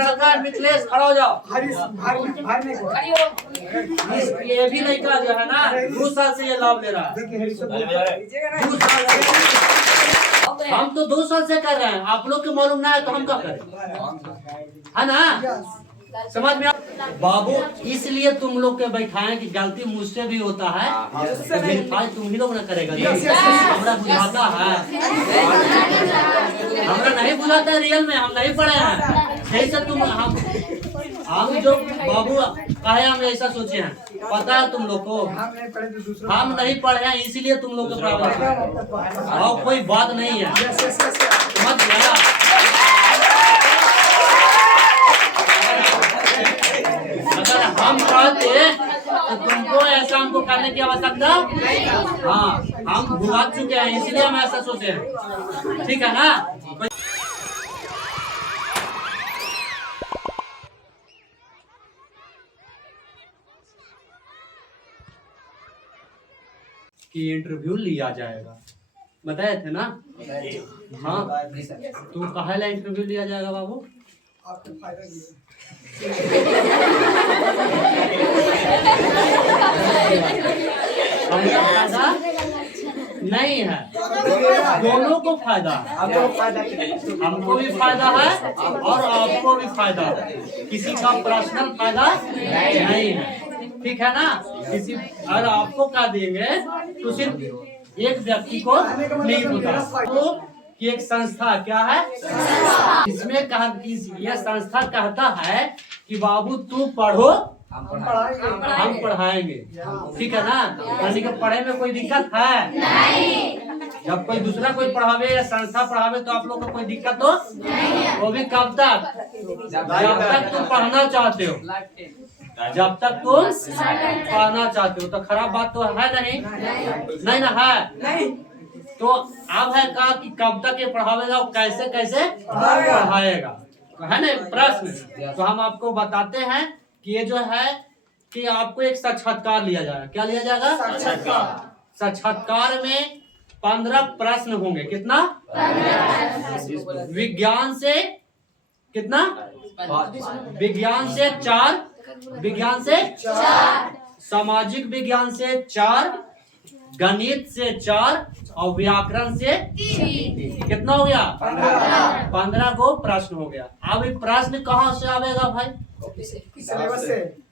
लड़का मिथिलेश खड़ा हो जाओ। ये भी लड़का जो है ना 2 साल से ये लाभ ले रहा है। 2 साल से हम तो 2 साल से कर रहे हैं, आप लोग को मालूम ना है तो हम क्या करें, है ना? समझ में बाबू, इसलिए तुम लोग के बैठाए कि गलती मुझसे भी होता है, तो तुम ही लोग ना करेगा। हमरा बुझाता है, हमरा नहीं बुझाता है, रियल में हम नहीं पढ़े हैं। यही से तुम हम जो बाबू कहे हम ऐसा सोचे हैं, पता है तुम लोग को हम नहीं पढ़े हैं, इसीलिए तुम लोग के प्रॉब्लम है और कोई बात नहीं है। समझ गया? अगर हम कहते तो तुमको ऐसा हमको करने की आवश्यकता, हाँ हम भुला चुके हैं, इसीलिए हम ऐसा सोचे हैं। ठीक है ना? कि इंटरव्यू लिया जाएगा, बताए थे ना? हाँ, तू कहा ला इंटरव्यू लिया जाएगा बाबू? आपको फायदा नहीं है, दोनों को फायदा है। हमको भी फायदा है और आपको भी फायदा है, किसी का पर्सनल फायदा नहीं है। ठीक है ना? किसी अगर आपको क्या देंगे तो सिर्फ एक व्यक्ति को नहीं होता, तो कि एक संस्था क्या है, इसमें कहा यह संस्था कहता है कि बाबू तू पढ़ो हम पढ़ाएंगे। ठीक है ना? यानी कि पढ़े में कोई दिक्कत है नहीं। जब कोई दूसरा कोई पढ़ावे या संस्था पढ़ावे तो आप लोग को कोई दिक्कत तो वो भी कब तक, जब तक तुम पढ़ना चाहते हो, जब तक तुम पढ़ना चाहते हो। तो खराब बात तो है नहीं ना है? तो अब है कहा कि कब तक ये पढ़ावेगा और कैसे कैसे पढ़ाएगा, है ना प्रश्न? तो हम आपको बताते हैं कि ये जो है कि आपको एक साक्षात्कार लिया जाएगा। क्या लिया जाएगा? साक्षात्कार में 15 प्रश्न होंगे। कितना? विज्ञान से कितना? विज्ञान से 4, विज्ञान से 4, सामाजिक विज्ञान से 4, गणित से 4 और व्याकरण से 3। कितना हो गया? 15 को प्रश्न हो गया। अब ये प्रश्न कहाँ से आवेगा भाई?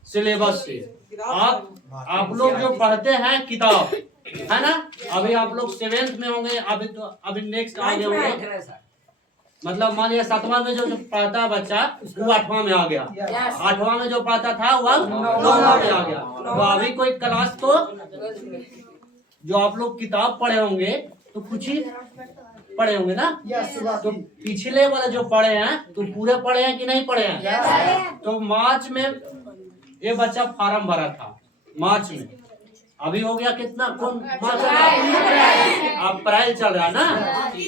सिलेबस से। आप लोग जो पढ़ते हैं किताब, है ना? अभी आप लोग 7th में होंगे, अभी नेक्स्ट आगे होंगे, मतलब मान लिया 7वां में जो पढ़ता बच्चा वो 8वां में आ गया, 8वां में जो पढ़ता था वो 9वां में आ गया। तो अभी कोई क्लास तो जो आप लोग किताब पढ़े होंगे तो कुछ ही पढ़े होंगे ना? तो पिछले वाले जो पढ़े हैं तो पूरे पढ़े हैं कि नहीं पढ़े हैं? तो मार्च में ये बच्चा फॉर्म भरा था, मार्च में। अभी हो गया कितना? कौन मार्च? अप्रैल चल रहा ना?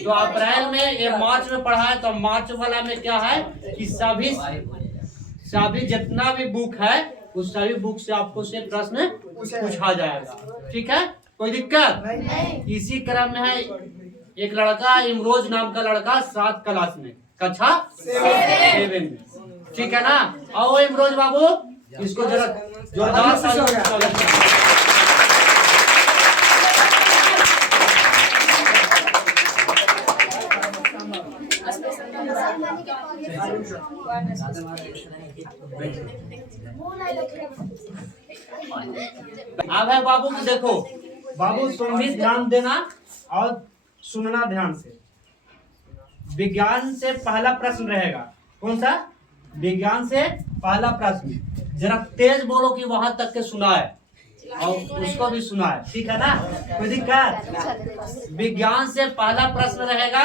तो अप्रैल में ये मार्च में पढ़ा है, तो मार्च वाला में क्या है कि सभी जितना भी बुक है उस सभी बुक से आपको से प्रश्न पूछा जाएगा। ठीक है? कोई दिक्कत नहीं। इसी क्रम में है एक लड़का इमरोज नाम का लड़का 7 क्लास में, कक्षा 7 में। ठीक है ना? आओ इमरोज बाबू, इसको जरा जोरदार स्वागत। अब है बाबू की, देखो बाबू तुम भी ध्यान देना और सुनना ध्यान से। विज्ञान से पहला प्रश्न रहेगा। कौन सा? विज्ञान से पहला प्रश्न। जरा तेज बोलो कि वहां तक के सुना है और उसको भी सुना है। ठीक है ना? कोई दिक्कत? विज्ञान से पहला प्रश्न रहेगा,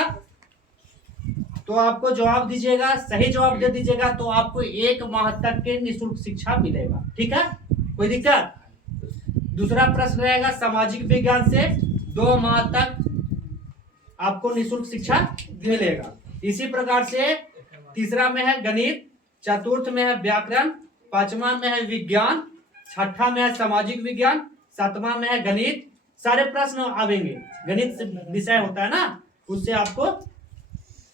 तो आपको जवाब दीजिएगा, सही जवाब दे दीजिएगा तो आपको 1 माह तक के निःशुल्क शिक्षा मिलेगा। ठीक है? कोई दिक्कत? दूसरा प्रश्न रहेगा सामाजिक विज्ञान से 2 माह तक आपको निःशुल्क शिक्षा मिलेगा। इसी प्रकार से तीसरा में है गणित, चतुर्थ में है व्याकरण, 5वां में है विज्ञान, 6ठा में है सामाजिक विज्ञान, 7वां में है गणित। सारे प्रश्न आवेंगे, गणित से विषय होता है ना, उससे आपको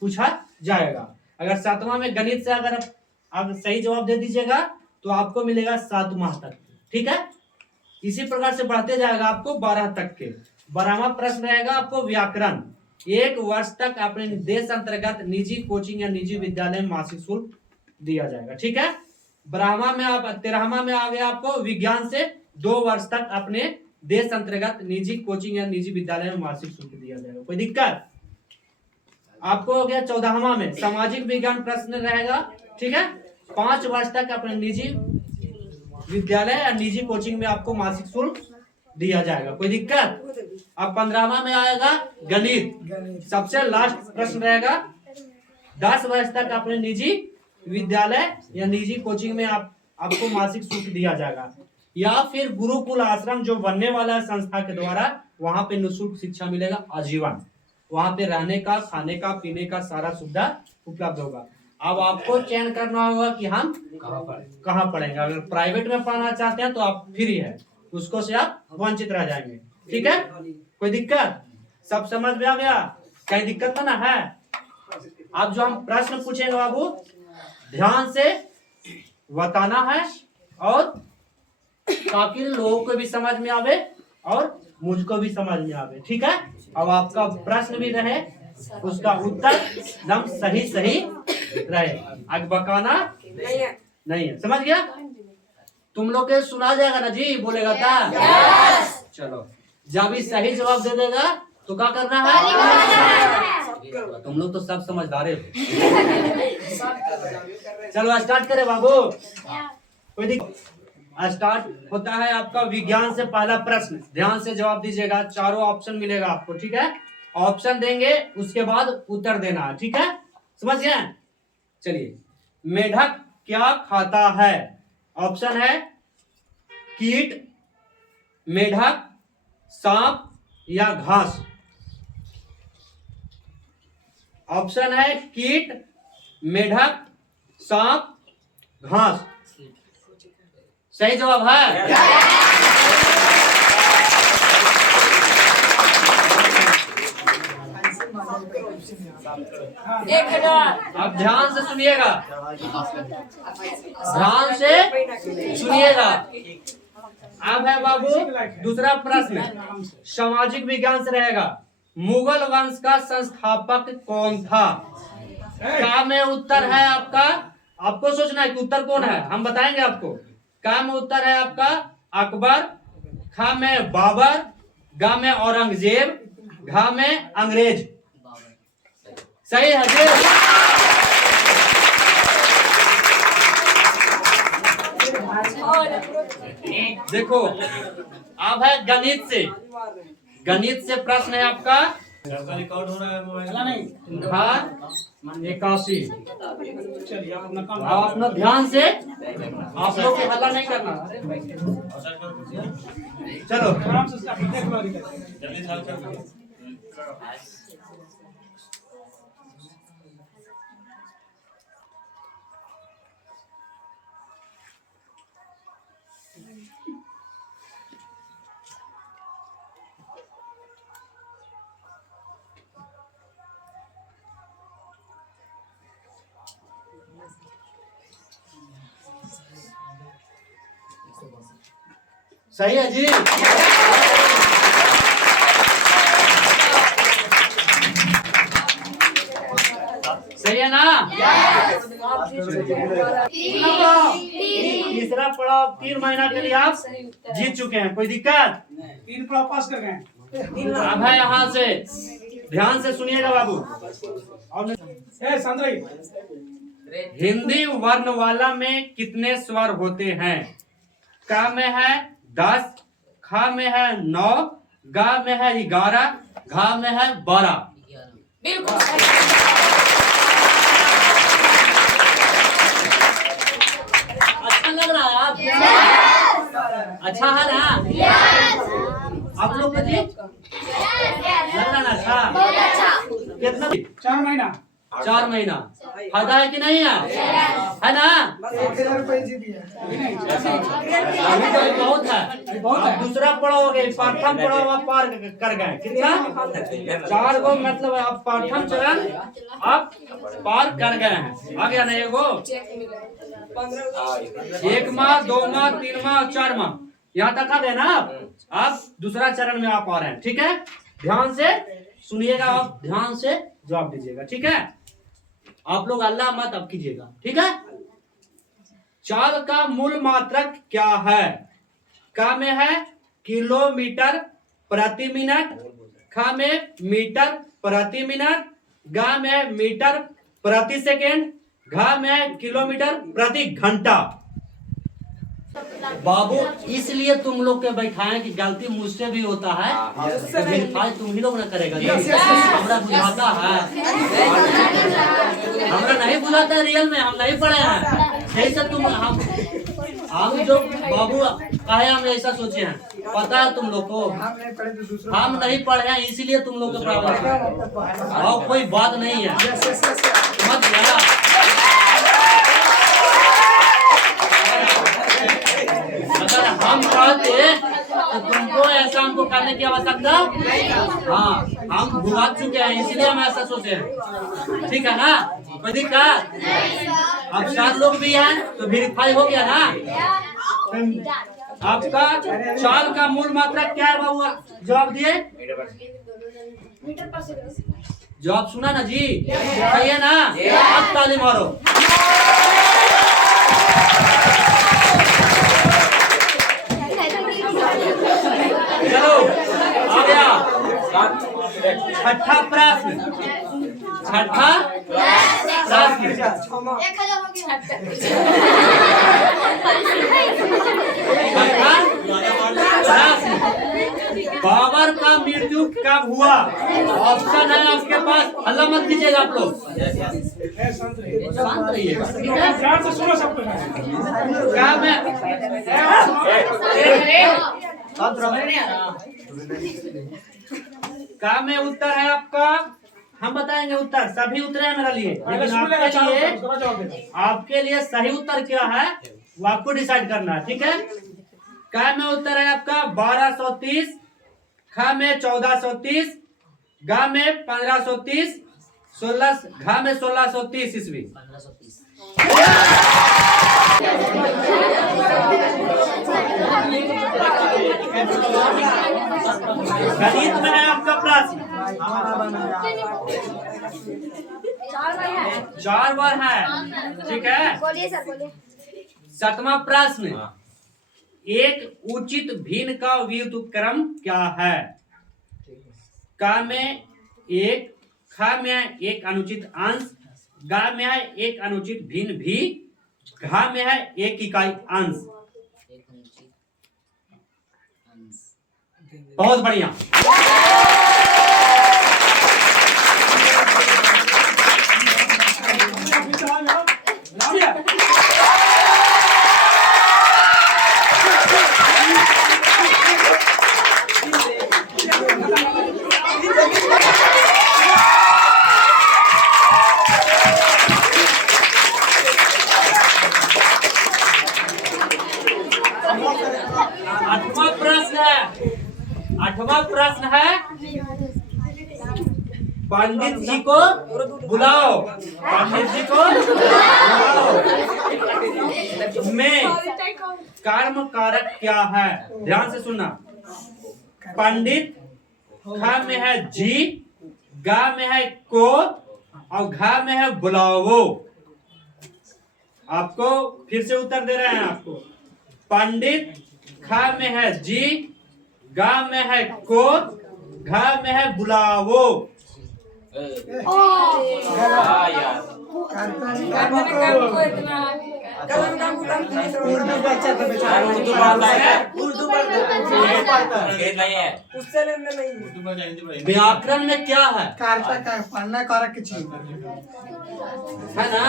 पूछा जाएगा। अगर 7वां में गणित से अगर आप सही जवाब दे दीजिएगा तो आपको मिलेगा 7 माह तक। ठीक है, इसी प्रकार से बढ़ते जाएगा आपको 12 तक के। 12वां प्रश्न रहेगा आपको व्याकरण। 1 वर्ष तक अपने देश अंतर्गत निजी कोचिंग या निजी विद्यालय में मासिक शुल्क दिया जाएगा। ठीक है, 12वां में आप 13वां में आ गया आपको विज्ञान से 2 वर्ष तक अपने देश अंतर्गत निजी कोचिंग या निजी विद्यालय में मासिक शुल्क दिया जाएगा। कोई दिक्कत? आपको हो गया 14वां में सामाजिक विज्ञान प्रश्न रहेगा। ठीक है, 5 वर्ष तक अपने निजी विद्यालय या निजी कोचिंग में आपको मासिक शुल्क दिया जाएगा। कोई दिक्कत? अब 15वां में आएगा गणित। सबसे लास्ट प्रश्न रहेगा 10 वर्ष तक अपने निजी विद्यालय या निजी कोचिंग में आपको मासिक शुल्क दिया जाएगा, या फिर गुरुकुल आश्रम जो बनने वाला है संस्था के द्वारा, वहां पे निःशुल्क शिक्षा मिलेगा आजीवन। वहां पे रहने का, खाने का, पीने का सारा सुविधा उपलब्ध होगा। अब आपको चयन करना होगा कि हम कहाँ पढ़ेंगे। अगर प्राइवेट में पढ़ना चाहते हैं तो आप फ्री है, उसको से आप वंचित रह जाएंगे। ठीक है, कोई दिक्कत? सब समझ में आ गया? कहीं दिक्कत तो ना है? अब जो हम प्रश्न पूछेंगे बाबू ध्यान से बताना है, और ताकि लोगों को भी समझ में आवे और मुझको भी समझ में आवे। ठीक है, अब आपका प्रश्न भी रहे, उसका उत्तर एकदम सही रहे, आगे बकाना नहीं है। समझ गया? तुम लोग के सुना जाएगा ना जी, बोलेगा था? चलो, जब भी सही जवाब दे देगा तो क्या करना है? तुम लोग तो सब समझदार हो। चलो स्टार्ट करें बाबू। कोई दिक्कत? स्टार्ट होता है आपका विज्ञान से पहला प्रश्न। ध्यान से जवाब दीजिएगा, चारों ऑप्शन मिलेगा आपको। ठीक है, ऑप्शन देंगे उसके बाद उत्तर देना है। ठीक है, समझ गए? चलिए, मेढक क्या खाता है? ऑप्शन है कीट, मेढक, सांप या घास। ऑप्शन है कीट, मेढक, सांप, घास। सही जवाब है? अब ध्यान से सुनिएगा, ध्यान से सुनिएगा। अब है बाबू दूसरा प्रश्न, सामाजिक विज्ञान से रहेगा। मुगल वंश का संस्थापक कौन था? का में उत्तर है आपका, आपको सोचना है कि उत्तर कौन है, हम बताएंगे आपको। का में उत्तर है आपका अकबर, खा में बाबर, गा में औरंगजेब, घा में अंग्रेज। सही है जी? देखो, अब है गणित से। गणित से प्रश्न है आपका रिकॉर्ड हो रहा है मोबाइल 81। आप अपना ध्यान से, आप लोग को हल्ला नहीं करना। चलो सही है जी? सही है ना? तीसरा पड़ाव 3 महीना के लिए आप जीत चुके हैं। कोई दिक्कत? 3 पड़ाव पास कर गए। अब है यहाँ से, ध्यान से सुनिएगा बाबू। हिंदी वर्णमाला में कितने स्वर होते हैं? का में है 10, खा में है 9, गा में है 11, घा में है 12। बिल्कुल अच्छा लग रहा है आप? अच्छा है ना? आप लोग को जी लग रहा ना? अच्छा, कितना? 4 महीना। 4 महीना। फायदा है कि नहीं है? है ना? अभी तो बहुत है। अब दूसरा पढ़ोगे, प्रथम पढ़ो आप पार कर गए। कितना? 4 गो मतलब अब प्रथम चरण आप पार कर गए हैं। आ गया ना एगो? 1 माह, 2 माह, 3 माह, 4 माह, यहाँ तक आ गए ना आप दूसरा चरण में आप आ रहे हैं। ठीक है, ध्यान से सुनिएगा, आप ध्यान से जवाब दीजिएगा। ठीक है, आप लोग अल्लाह मत अब कीजिएगा। ठीक है, चाल का मूल मात्रक क्या है? का में है किलोमीटर प्रति मिनट, खा में मीटर प्रति मिनट, गा में मीटर प्रति सेकेंड, घा में किलोमीटर प्रति घंटा। बाबू इसलिए तुम लोग के बैठाए कि गलती मुझसे भी होता है, तो वेरीफाई तुम ही लोग ना करेगा। हमरा बुझाता है, हमरा नहीं बुझाता है, रियल में हम नहीं पढ़े हैं। यही से तुम हम जो बाबू कहे हम ऐसा सोचे हैं, पता है तुम लोग को हम नहीं पढ़े हैं, इसीलिए तुम लोग का प्रॉब्लम है। और कोई बात नहीं है, मत यार। अगर हम कहते तो तुमको ऐसा हमको करने की आवश्यकता, हाँ हम भुला चुके हैं, इसीलिए हम ऐसा सोचे हैं। ठीक है ना? कोई दिक्कत? अब 4 लोग भी हैं तो वेरीफाई हो गया ना? आपका चाल का मूल मात्रा क्या है बाबू? जवाब दिए, जवाब सुना ना जी? सही है ना? अब ताली मारो। चलो आ गया छठा प्रश्न। बाबर का मृत्यु कब हुआ? ऑप्शन है आपके पास, हल्ला मत कीजिएगा आप लोग, शांत रहिएगा। क्या में का में उत्तर है आपका? हम बताएंगे उत्तर, सभी उत्तर है मेरे लिए, लेकिन आपके लिए सही उत्तर क्या है वो आपको डिसाइड करना है। ठीक है, का में उत्तर है आपका 1230, खा में 1430, गा में 1530, 16 घा में 1630 ईस्वी। गणित में है आपका प्रश्न, 4 बार है। ठीक है, बोलिए सर, बोलिए। 7वां प्रश्न, एक उचित भिन्न का व्युत्क्रम क्या है? का में 1, खा में 1 अनुचित अंश, गा में है 1 अनुचित भिन्न भी, घा में है 1 इकाई अंश। बहुत बढ़िया। आठवां प्रश्न है, पंडित जी को बुलाओ, पंडित जी को बुलाओ में कर्म कारक क्या है? ध्यान से सुनना। पंडित, खा में है जी, गा में है को, और घा में है बुलाओ। आपको फिर से उत्तर दे रहे हैं आपको। पंडित, खा में है जी, गा में है को, घा में है बुलावो। व्याकरण में क्या है? पढ़ना कारक की चीज है ना?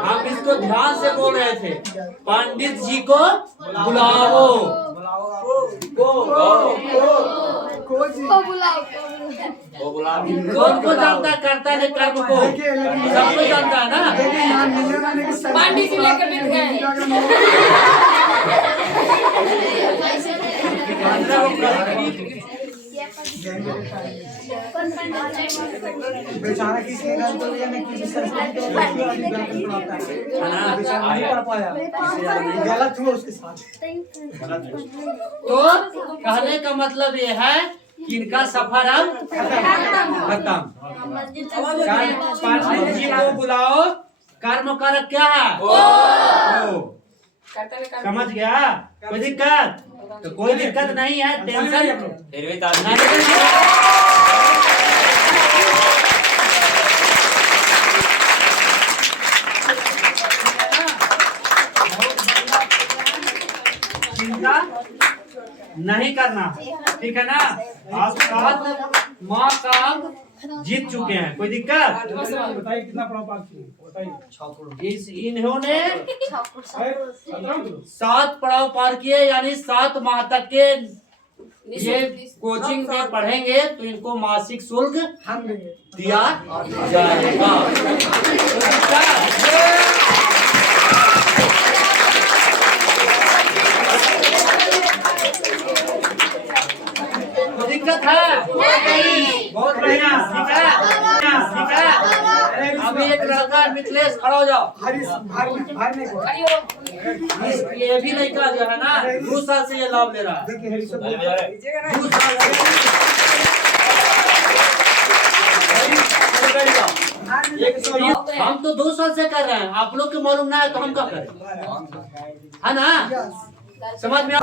हम इसको ध्यान से बोल रहे थे, पंडित जी को बुलाओ। कौन को जानता है करता नहीं कर्म को? सबको जानता है ना। पांडी जी लेकर बैठ गए। बेचारा किसी घर तो या नहीं किसी संस्कृति के गलत हुआ उसके साथ। तो कहने का मतलब ये है कि इनका सफर अब खत्म। पंडित जी को बुलाओ, कर्म कारक क्या है? समझ गया? कोई दिक्कत? तो कोई दिक्कत नहीं है, टेंशन चिंता नहीं करना, ठीक है ना। आप साथ माँ का जीत चुके हैं, कोई दिक्कत? बताइए कितना पड़ाव पार किए? बताइए। इन्होंने 7 पड़ाव पार किए, यानी 7 माह तक के ये कोचिंग में पढ़ेंगे तो इनको मासिक शुल्क दिया जाएगा। तो दिक्कत है? बहुत बढ़िया, ठीक है, ठीक है। अभी एक लड़का मिथिलेश, खड़ा हो जाओ। ये भी लड़का जो है ना 2 साल से ये लाभ ले रहा है। 2 साल से हम तो 2 साल से कर रहे हैं, आप लोग को मालूम ना है तो हम क्या करें, है ना? समझ में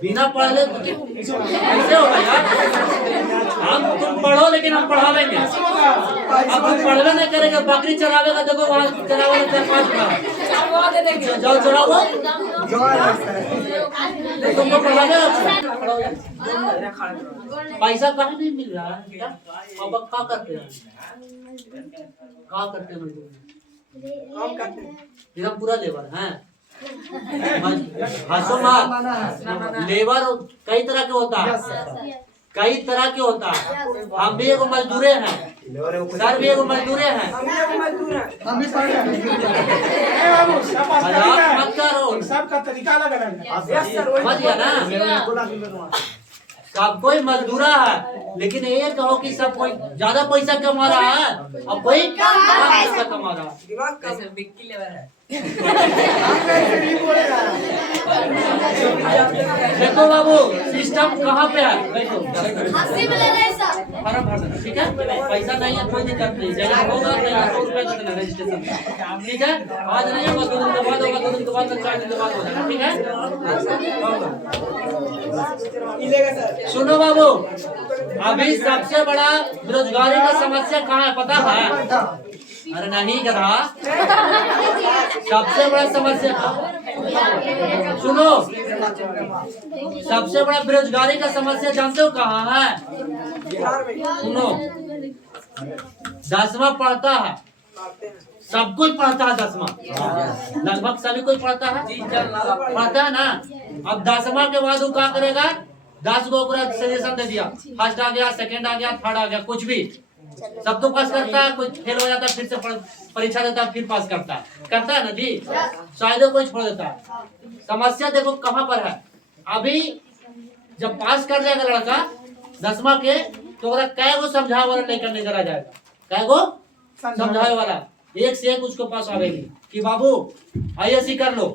बिना पढ़े तो कैसे होगा यार? हम तुम पढ़ो लेकिन हम पढ़ावेंगे। अब तुम पढ़वे नहीं करेगा, बकरी चरावेगा, देखो वहाँ चरावे 4-5 जाओ चराओ, तुमको पढ़ावेगा। पैसा कहाँ नहीं मिल रहा है? अब क्या करते हैं? क्या करते हैं? हम पूरा लेबर हैं। हंसो मत। लेबर कई तरह के होता है, कई तरह के होता है। हम भी एगो मजदूरे हैं, सर भी एगो मजदूरे हैं। मजाक मत करो, सबका तरीका अलग अलग है। समझ गया ना? सब कोई मजदूरा है, लेकिन ये कहो कि सब कोई ज्यादा पैसा कमा रहा है और कोई कम पैसा कमा रहा है। देखो बाबू, सिस्टम कहाँ पे है? फॉर्म भर देना, ठीक है। पैसा नहीं है कोई दिक्कत नहीं, जगह होगा 100 रुपए दे देना रजिस्ट्रेशन, ठीक है। आज नहीं होगा 2 दिन के बाद होगा, 2 दिन के बाद 4 दिन के बाद हो जाएगा, ठीक है। सुनो बाबू, अभी सबसे बड़ा बेरोजगारी का समस्या कहाँ है पता है? अरे नहीं गधा, सबसे बड़ा समस्या सुनो, सबसे बड़ा बेरोजगारी का समस्या जानते हो कहाँ है? सुनो, 10वां पढ़ता है, सब कुछ पढ़ता है 10वां, लगभग सभी कुछ पढ़ता है ना। अब 10वां के बाद वो क्या करेगा? 10 को सजेशन दे दिया, फर्स्ट आ गया, सेकंड आ गया, थर्ड आ गया, कुछ भी सब तो पास करता है। कोई फेल हो जाता है, फिर से परीक्षा देता है, फिर पास करता है ना जी। शायद कोई छोड़ देता है। समस्या देखो कहाँ पर है। अभी जब पास कर जाएगा लड़का 10वां के, तो कै गो समझाए वाला लेकर नजर आ जाएगा, कै गो समझाए वाला, एक से एक उसको पास आवेगी कि बाबू IAS कर लो।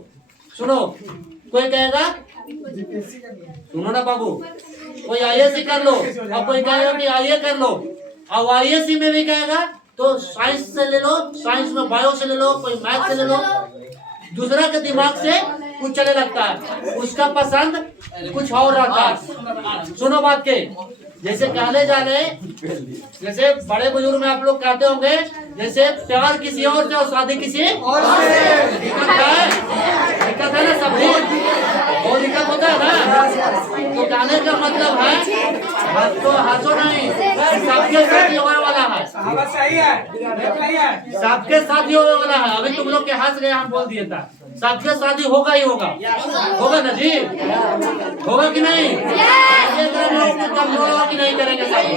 सुनो, कोई कहेगा, सुनो ना बाबू, कोई IAS कर लो, और कोई कहेगा कि IA कर लो, और IAS में भी कहेगा तो साइंस से ले लो, साइंस में बायो से ले लो, कोई मैथ से ले लो। दूसरा के दिमाग से कुछ चले लगता है, उसका पसंद कुछ और रहता है। सुनो बात के, जैसे कहने जा रहे, जैसे बड़े बुजुर्ग में आप लोग कहते होंगे, जैसे प्यार किसी और से और शादी किसी और से। दिक्कत है ना, सब बहुत दिक्कत होता है ना। तो कहने का मतलब है हंसो नहीं, सबके साथ होने वाला है, सबके साथ होने वाला है। अभी तुम लोग के हंस गए, हम बोल दिए था, सबके शादी होगा ही होगा, होगा ना जी, होगा कि नहीं? कम होगा कि नहीं करेंगे शादी?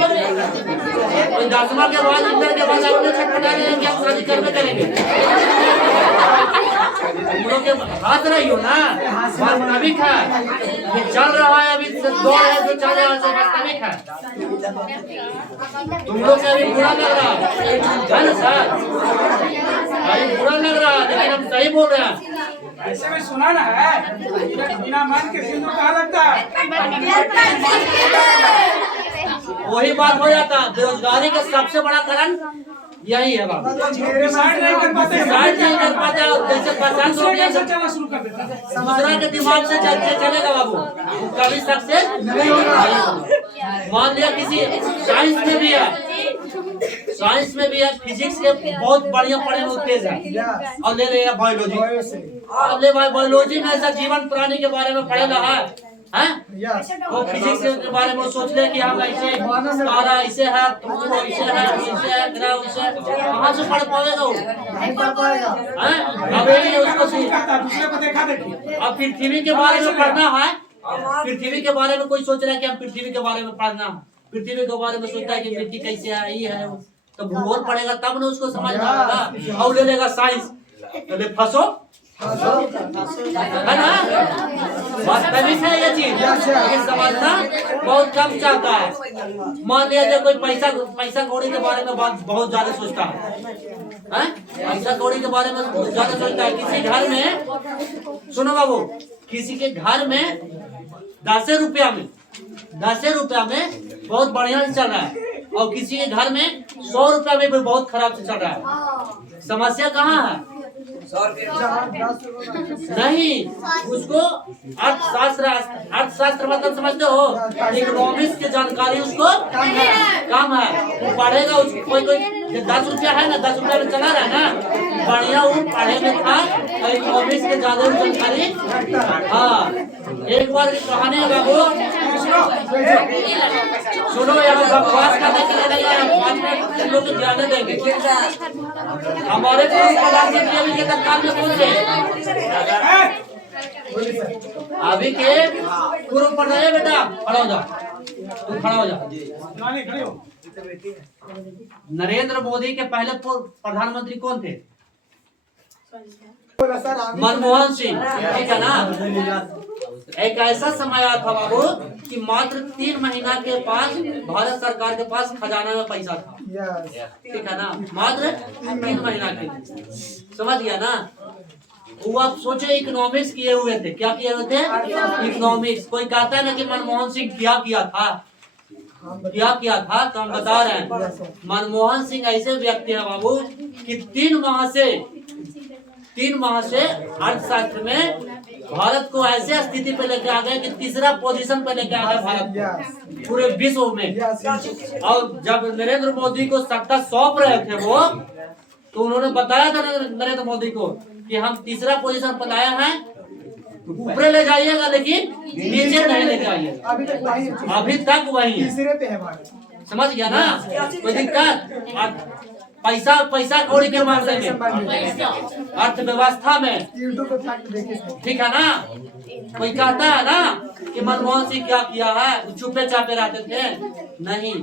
कोई 10वां के बाद इंटर के बाद अपने छटपटा रहे हैं कि हम शादी करने करेंगे? तुम लोग के हाथ रही हो ना, वास्तविक है ये चल रहा है, अभी दौर है जो चल रहा है सो वास्तविक है। तुम लोग के अभी बुरा लग रहा है ना सर, अभी बुरा लग रहा है, लेकिन हम सही बोल रहे हैं। ऐसे में सुना ना है, बिना मन के सिंदूर कहाँ लगता है? वही बात हो जाता है, बेरोजगारी का सबसे बड़ा कारण यही है बाबू। डिसाइड नहीं कर पाते, डिसाइड नहीं कर पाते, जैसे पसंद हो गया चलना शुरू कर देता है। दूसरा के दिमाग से चलेगा बाबू, कभी सक्सेस नहीं होगा। मान लिया किसी साइंस में भी है, साइंस में भी है, फिजिक्स के बहुत बढ़िया पढ़े में तेज है, और ले लिया बायोलॉजी, अब ले भाई बायोलॉजी में ऐसा जीवन प्राणी के बारे में पढ़े रहा है, वो फिजिक्स के बारे में सोच ले कि हम ऐसे तारा ऐसे है, धूप ऐसे है, ऐसे है, ग्रह ऐसे है, कहाँ से पढ़ पाएगा वो? अब यही उसको दूसरे को देखा देखिए। अब पृथ्वी के बारे में पढ़ना है, पृथ्वी के बारे में कोई सोच रहा है कि हम पृथ्वी के बारे में पढ़ना है, पृथ्वी के बारे में सोचता है कि मिट्टी कैसे है, ये है, तो भूगोल पढ़ेगा तब ना उसको समझ में आएगा। और ले लेगा साइंस, तो फंसो है ना, वास्तविक है ये चीज, लेकिन समझना बहुत कम चाहता है। मान लिया जाए कोई पैसा कौड़ी के बारे में बहुत ज्यादा सोचता है, पैसा कौड़ी के बारे में ज्यादा सोचता है। किसी घर में, सुनो बाबू, किसी के घर में 10 रुपया में बहुत बढ़िया से चल रहा है, और किसी के घर में 100 रुपया में भी बहुत खराब से चल रहा है। समस्या कहाँ है? नहीं, उसको अर्थशास्त्र मतलब समझते हो, इकोनॉमिक्स की जानकारी उसको कम है। वो पढ़ेगा, उसको कोई 10 रुपया है ना, 10 रुपया में चला रहा है ना, बढ़िया वो पढ़े में था, और इकोनॉमिक्स के ज्यादा जानकारी। हाँ, एक बार की कहानी है बाबू, सुनो, यहाँ बकवास करने के लिए नहीं है, 5 मिनट तुम लोग ध्यान देंगे। हमारे प्रधानमंत्री अभी के तत्काल में पहुंचे, अभी के पूर्व पढ़ रहे बेटा, खड़ा हो जा, तुम खड़ा हो जा। नरेंद्र मोदी के पहले प्रधानमंत्री कौन थे? मनमोहन सिंह, ठीक है ना। एक ऐसा समय आया था बाबू कि मात्र 3 महीना के पास भारत सरकार के पास खजाना में पैसा था, ठीक है ना, मात्र 3 महीना के, समझ गया ना। वो आप सोचे इकोनॉमिक्स किए हुए थे, क्या किए हुए थे? इकोनॉमिक्स। कोई कहता है ना कि मनमोहन सिंह क्या किया था, तो हम बता रहे हैं। मनमोहन सिंह ऐसे व्यक्ति है बाबू कि 3 माह से अर्थशास्त्र में भारत को ऐसे स्थिति पे लेके आ गए कि 3रा पोजीशन पे लेके आ गए भारत पूरे विश्व में। और जब नरेंद्र मोदी को सत्ता सौंप रहे थे वो, तो उन्होंने बताया था नरेंद्र मोदी को कि हम 3रा पोजीशन पर लाए हैं, ऊपर ले जाइएगा लेकिन नीचे नहीं ले जाइएगा। अभी तक वही समझ गया ना, कोई दिक्कत? पैसा कौड़ी के मामले में, अर्थव्यवस्था में, ठीक है ना। कोई कहता है ना कि मनमोहन सिंह क्या किया है, चुपे चापे रहते थे, नहीं,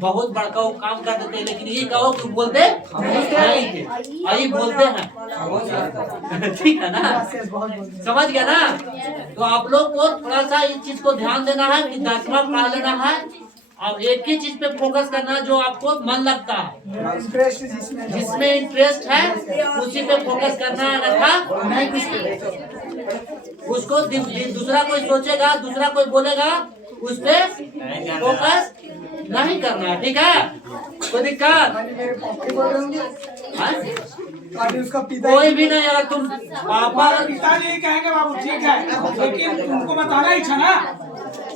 बहुत बड़का वो काम करते थे, लेकिन ये कहो कि बोलते नहीं थे, यही बोलते हैं, ठीक है ना, समझ गया ना। तो आप लोग को थोड़ा सा इस चीज को ध्यान देना है कि 10वां पढ़ लेना है, और एक ही चीज पे फोकस करना है जो आपको मन लगता है, जिसमें इंटरेस्ट है उसी पे फोकस करना है, रखा नहीं कुछ पे। उसको दूसरा कोई सोचेगा, दूसरा कोई बोलेगा, उस पे फोकस नहीं करना है, ठीक है। कोई दिक्कत? कोई भी नहीं। अगर तुम पापा पिताजी कहेंगे बाबू ठीक है, लेकिन तुमको बताना ही था ना।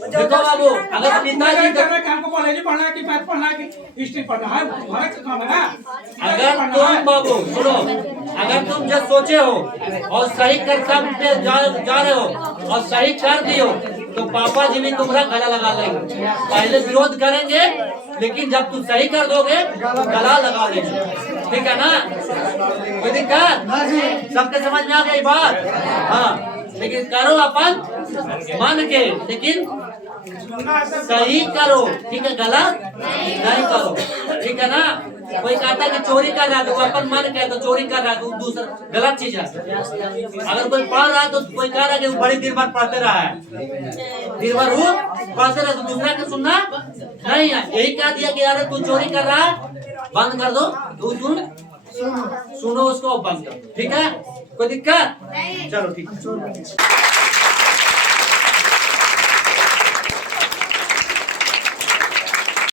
देखो बाबू, अगर पिताजी हमको कॉलेज पढ़ना है कि मैथ पढ़ना है कि हिस्ट्री पढ़ना है, हमारा काम है ना। अगर तुम बाबू सुनो, अगर तुम जो सोचे हो और सही कर जा रहे हो और सही कर दियो, तो पापा जी भी तुम्हारा गला लगा लेंगे। पहले विरोध करेंगे, लेकिन जब तुम सही कर दोगे तो गला लगा लेंगे। ठीक है ना? कोई दिक्कत? सबके समझ में आ गई बात? हाँ, लेकिन करो अपन मन के, लेकिन सही करो, ठीक है? गलत नहीं करो, ठीक है ना? कोई कहता है कि चोरी कर रहा है तो अपन मन के तो चोरी कर रहा है तो दूसरा गलत चीज है। अगर कोई पढ़ रहा है तो कोई कह रहा है कि वो बड़ी दिन भर पढ़ते रहा है, दिन भर वो पढ़ते रहा तो दूसरा के सुनना नहीं है। यही कह दिया कि यार तू चोरी कर रहा है, बंद कर दो, तू सुनो उसको बंद कर दो, ठीक है? कोई दिक्कत? चलो ठीक है।